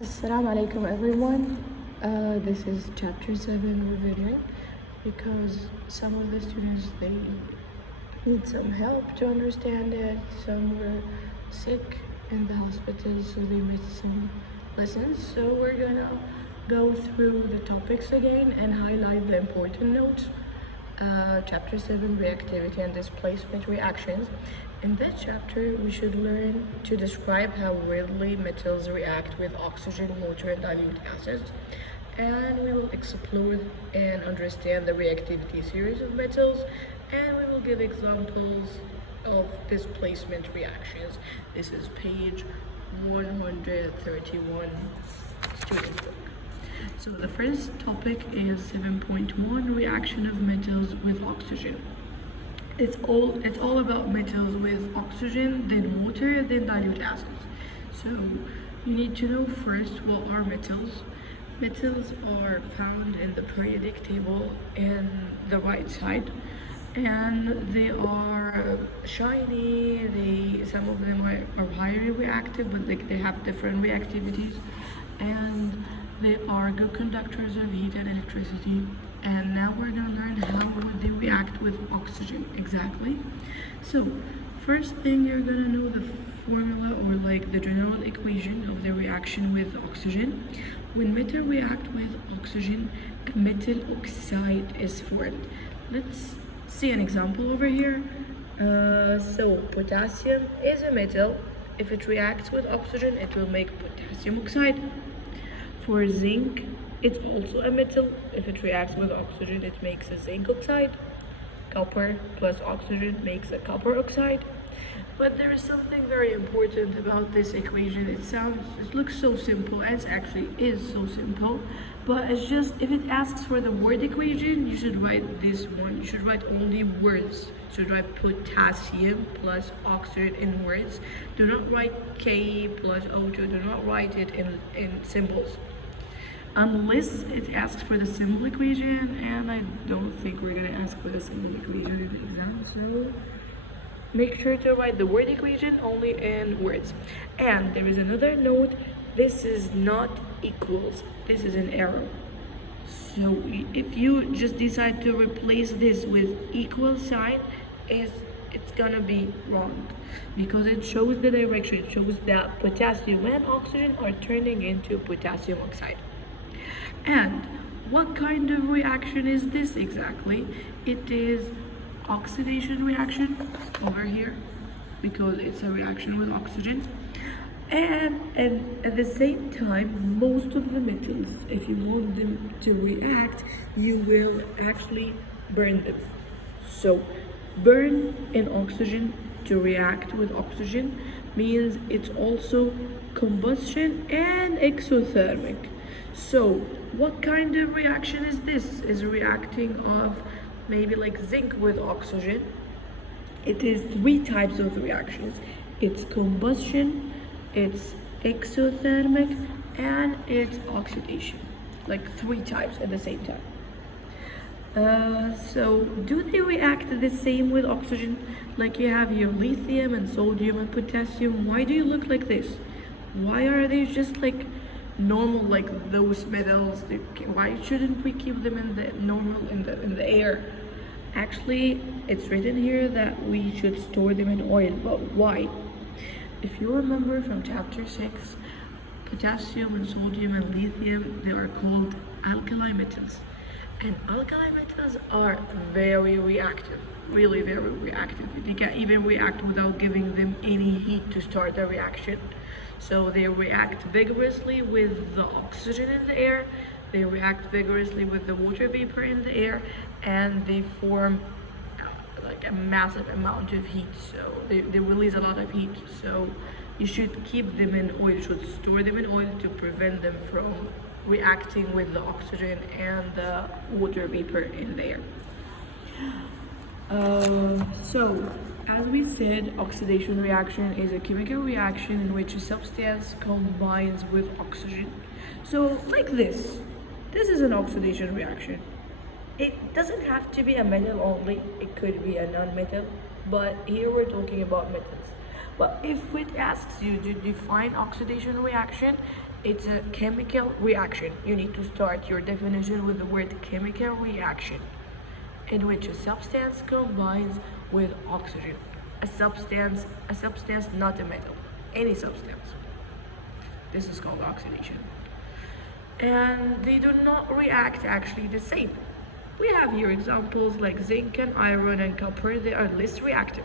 Assalamu alaikum everyone. This is chapter 7 revision because some of the students they need some help to understand it. Some were sick in the hospital, so they missed some lessons. So we're gonna go through the topics again and highlight the important notes. Chapter 7, reactivity and displacement reactions. In this chapter, we should learn to describe how readily metals react with oxygen, water, and dilute acids. And we will explore and understand the reactivity series of metals, and we will give examples of displacement reactions. This is page 131, student book. So the first topic is 7.1, reaction of metals with oxygen. It's all about metals with oxygen, then water, then dilute acids. So you need to know first what are metals. Metals are found in the periodic table in the right side, and they are shiny. Some of them are highly reactive, but they have different reactivities, and they are good conductors of heat and electricity. And now we're gonna learn how would they react with oxygen exactly. So first thing, you're gonna know the formula, or like the general equation of the reaction with oxygen. When metal react with oxygen, a metal oxide is formed. Let's see an example over here. So potassium is a metal. If it reacts with oxygen, it will make potassium oxide. For zinc, it's also a metal. If it reacts with oxygen, it makes a zinc oxide. Copper plus oxygen makes a copper oxide. But there is something very important about this equation. It looks so simple, and it actually is so simple. But it's just, if it asks for the word equation, you should write this one. You should write only words. You should write potassium plus oxygen in words. Do not write K plus O2. Do not write it in symbols. Unless it asks for the symbol equation, and I don't think we're gonna ask for the symbol equation in the exam, so make sure to write the word equation only in words. And there is another note, this is not equals, this is an arrow. So if you just decide to replace this with equal sign, it's gonna be wrong, because it shows the direction. It shows that potassium and oxygen are turning into potassium oxide. And what kind of reaction is this exactly? It is oxidation reaction over here, because it's a reaction with oxygen. And at the same time, most of the metals, if you want them to react, you will actually burn them. So burn in oxygen to react with oxygen means it's also combustion and exothermic. So what kind of reaction is this? Is reacting of maybe like zinc with oxygen. It is 3 types of reactions. It's combustion, it's exothermic, and it's oxidation. Like 3 types at the same time. So do they react the same with oxygen? Like you have your lithium and sodium and potassium. Why do you look like this? Why are they just like normal, like those metals? Why shouldn't we keep them in the normal, in the air? Actually, it's written here that we should store them in oil, but why? If you remember from chapter 6, potassium and sodium and lithium, they are called alkali metals. And alkali metals are very reactive, really very reactive. They can even react without giving them any heat to start the reaction. So they react vigorously with the oxygen in the air, they react vigorously with the water vapor in the air, and they form like a massive amount of heat. So they release a lot of heat. So you should keep them in oil, you should store them in oil to prevent them from reacting with the oxygen and the water vapor in the air. So as we said, oxidation reaction is a chemical reaction in which a substance combines with oxygen. So like this is an oxidation reaction. It doesn't have to be a metal only, it could be a non-metal, but here we're talking about metals. But if it asks you to define oxidation reaction, it's a chemical reaction. You need to start your definition with the word chemical reaction, in which a substance combines with oxygen. A substance, not a metal, any substance. This is called oxidation. And they do not react actually the same. We have here examples like zinc and iron and copper. They are less reactive.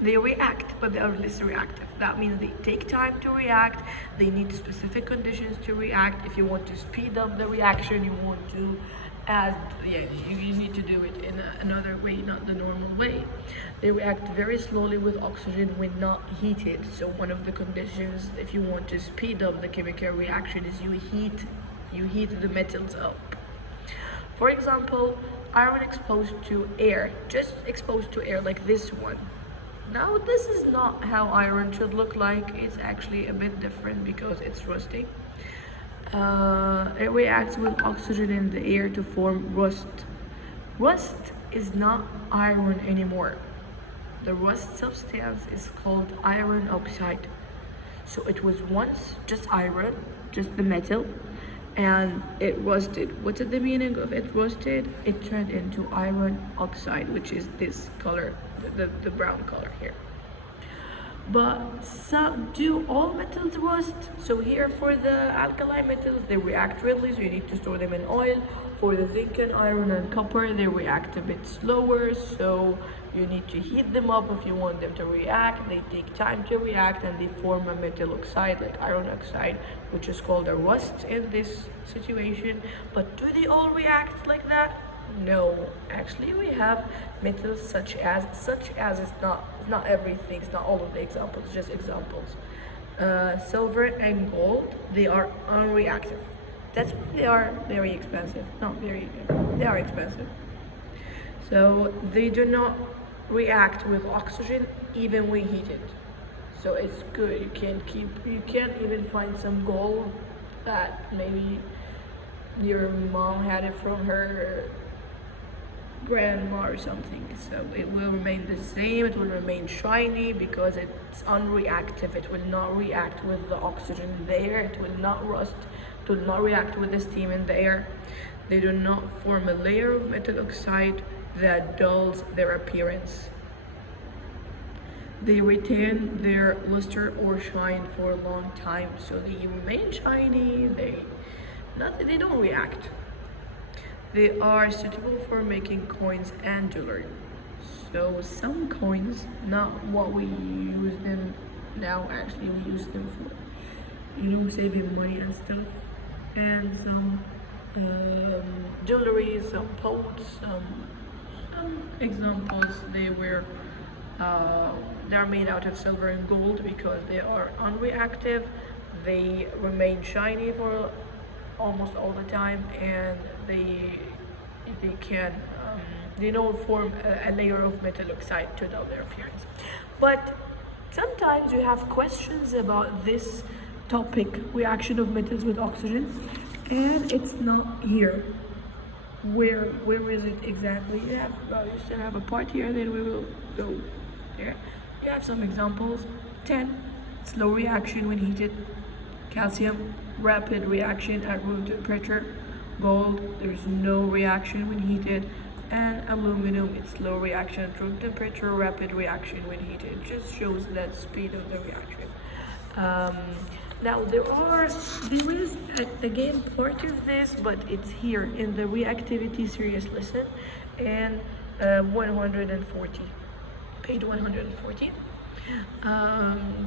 They react, but they are less reactive. That means they take time to react. They need specific conditions to react. If you want to speed up the reaction, you want to add, you need to do it in another way, not the normal way. They react very slowly with oxygen when not heated. So one of the conditions, if you want to speed up the chemical reaction, is you heat the metals up. For example, iron exposed to air, just exposed to air like this one. Now this is not how iron should look like. It's actually a bit different because it's rusting. It reacts with oxygen in the air to form rust. Rust is not iron anymore. The rust substance is called iron oxide. So it was once just iron, just the metal, and it rusted. What is the meaning of it rusted? It turned into iron oxide, which is this color, the brown color here. But do all metals rust? So here for the alkali metals, they react readily, so you need to store them in oil. For the zinc and iron and copper, they react a bit slower, so you need to heat them up if you want them to react. They take time to react and they form a metal oxide like iron oxide, which is called a rust in this situation. But do they all react like that? No, actually we have metals such as it's not everything, it's not all of the examples, just examples. Silver and gold, they are unreactive. That's why they are very expensive. They are expensive. So they do not react with oxygen even when heated. So it's good. You can't even find some gold that maybe your mom had it from her grandma or something. So it will remain the same. It will remain shiny because it's unreactive. It will not react with the oxygen there. It will not rust. It will not react with the steam in the air. They do not form a layer of metal oxide that dulls their appearance. They retain their luster or shine for a long time, so they remain shiny. They don't react. They are suitable for making coins and jewelry. So some coins, not what we use them now, actually we use them for, saving money and stuff. And some jewelry, some pots, some examples, they're made out of silver and gold because they are unreactive. They remain shiny for almost all the time, and they don't form a layer of metal oxide to dull their appearance. But sometimes you have questions about this topic, reaction of metals with oxygen, and it's not here. Where is it exactly? You still have a part here, then we will go there. You have some examples. 10, slow reaction when heated. Calcium, rapid reaction at room temperature. Gold, there's no reaction when heated. And aluminum, it's slow reaction at room temperature, rapid reaction when heated. It just shows that speed of the reaction. Now there is again part of this, but it's here in the reactivity series lesson, and 140, page 140.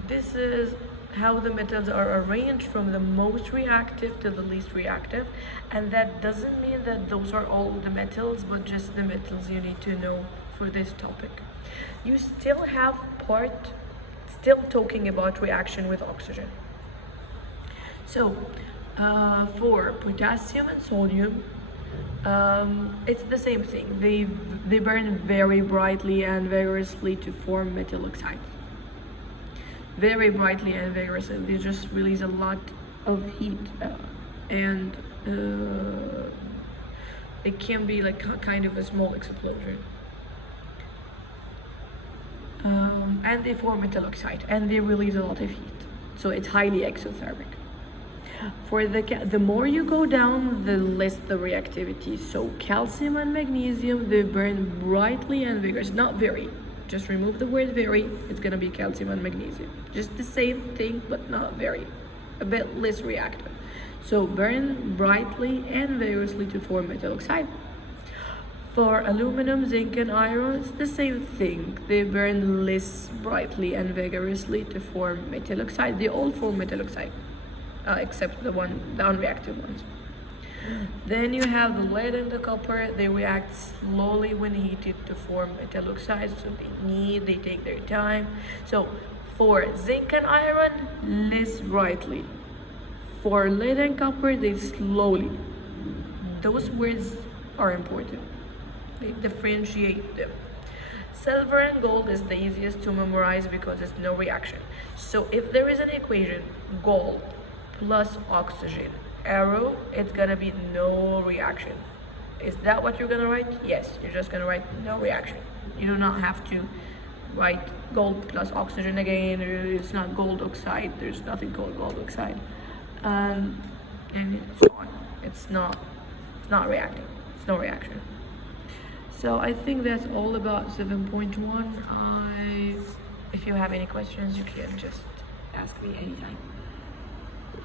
This is how the metals are arranged from the most reactive to the least reactive, and that doesn't mean that those are all the metals, but just the metals you need to know for this topic. You still have still talking about reaction with oxygen. So for potassium and sodium, it's the same thing. They burn very brightly and vigorously to form metal oxide. Very brightly and vigorously. They just release a lot of heat, and it can be like kind of a small explosion. and they form metal oxide and they release a lot of heat. So it's highly exothermic. For the more you go down, the less the reactivity. So calcium and magnesium, they burn brightly and vigorously. Not very. Just remove the word very. It's gonna be calcium and magnesium. Just the same thing, but not very. A bit less reactive. So burn brightly and vigorously to form metal oxide. For aluminum, zinc, and iron, it's the same thing. They burn less brightly and vigorously to form metal oxide. They all form metal oxide, except the unreactive ones. Then you have the lead and the copper. They react slowly when heated to form metal oxide, so they take their time. So for zinc and iron, less brightly. For lead and copper, they slowly. Those words are important. They differentiate them. Silver and gold is the easiest to memorize because it's no reaction. So if there is an equation, gold plus oxygen, arrow, it's gonna be no reaction. Is that what you're gonna write? Yes, you're just gonna write no reaction. You do not have to write gold plus oxygen again. It's not gold oxide. There's nothing called gold oxide. And so on. It's not reacting. It's no reaction. So I think that's all about 7.1. If you have any questions, you can just ask me anytime.